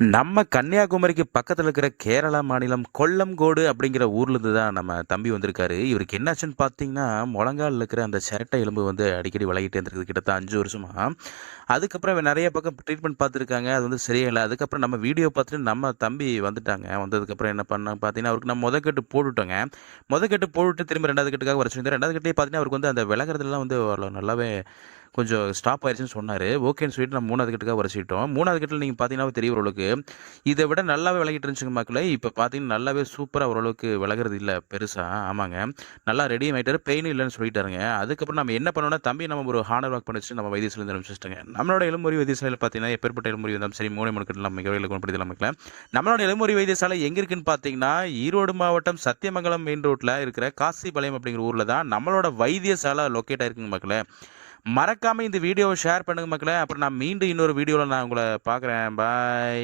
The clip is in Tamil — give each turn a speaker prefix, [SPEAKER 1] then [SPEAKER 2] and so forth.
[SPEAKER 1] நம்ம கன்னியாகுமரிக்கு பக்கத்தில் இருக்கிற கேரளா மாநிலம் கொல்லம்கோடு அப்படிங்கிற ஊர்லேருந்து தான் நம்ம தம்பி வந்திருக்காரு. இவருக்கு என்னாச்சுன்னு பார்த்தீங்கன்னா, முழங்கால் இருக்கிற அந்த சிரட்டை எலும்பு வந்து அடிக்கடி விலகிட்டே இருந்திருக்கு கிட்டத்தட்ட அஞ்சு வருஷமாக அதுக்கப்புறம் நிறைய பக்கம் ட்ரீட்மெண்ட் பார்த்துருக்காங்க. அது வந்து சரியாகல. அதுக்கப்புறம் நம்ம வீடியோ பார்த்துட்டு நம்ம தம்பி வந்துட்டாங்க. வந்ததுக்கப்புறம் என்ன பண்ணாங்க பார்த்தீங்கன்னா, அவருக்கு நம்ம மொத கட்டு போட்டுட்டோங்க. மொத கட்டு போட்டுட்டு திரும்ப ரெண்டாவது கட்டுக்காக வர சொல்லியிருந்தேன். 2வது கட்டுலயே பார்த்தீங்கன்னா, அவருக்கு வந்து அந்த விலகுறதுலாம் வந்து நல்லாவே கொஞ்சம் ஸ்டாப் ஆயிடுச்சுன்னு சொன்னார் ஓகேன்னு சொல்லிட்டு நம்ம மூணாவது கிட்டக்காக வரைச்சிட்டோம் மூணாவது கிட்டில் நீங்கள் பார்த்தீங்கன்னா தெரியும் ஓரளவுக்கு. இதை விட நல்லாவே விளக்கிட்டு இருந்துச்சுங்க மக்களே. இப்போ பார்த்தீங்கன்னா, நல்லாவே சூப்பராக ஓரளவுக்கு விளக்குறது இல்லை பெருசாக ஆமாங்க. நல்லா ரெடியும் ஆயிட்டாரு. பெயின் இல்லைன்னு சொல்லிட்டாருங்க. அதுக்கப்புறம் நம்ம என்ன பண்ணோம்னா, தம்பி நம்ம ஒரு ஹானர் வாக் பண்ண நம்ம வைத்தியசிலேருந்து அனுப்பிச்சுட்டோங்க. நம்மளோட எலும்புமுறிவு வைத்தியசாலையில் பார்த்தீங்கன்னா, எப்பேற்பட்ட எலும்புமுறிவு வந்தாலும் சரி, மூணு முடுக்கெல்லாம் மிக விரைவில் குணப்படுத்திடலாம் மக்களே. நம்மளோட எலும்புமுறிவு வைத்தியசாலை எங்கே இருக்குன்னு பார்த்தீங்கன்னா, ஈரோடு மாவட்டம் சத்தியமங்கலம் மெயின் ரோட்டில் இருக்கிற காசிபாளையம் அப்படிங்கிற ஊரில் தான் நம்மளோட வைத்தியசாலை லொக்கேட் ஆயிருக்குங்க மக்களே. மறக்காமல் இந்த வீடியோவை ஷேர் பண்ணுங்க மக்களை அப்புறம் நான் மீண்டும் இன்னொரு வீடியோவில் நான் உங்களை பார்க்குறேன். பாய்.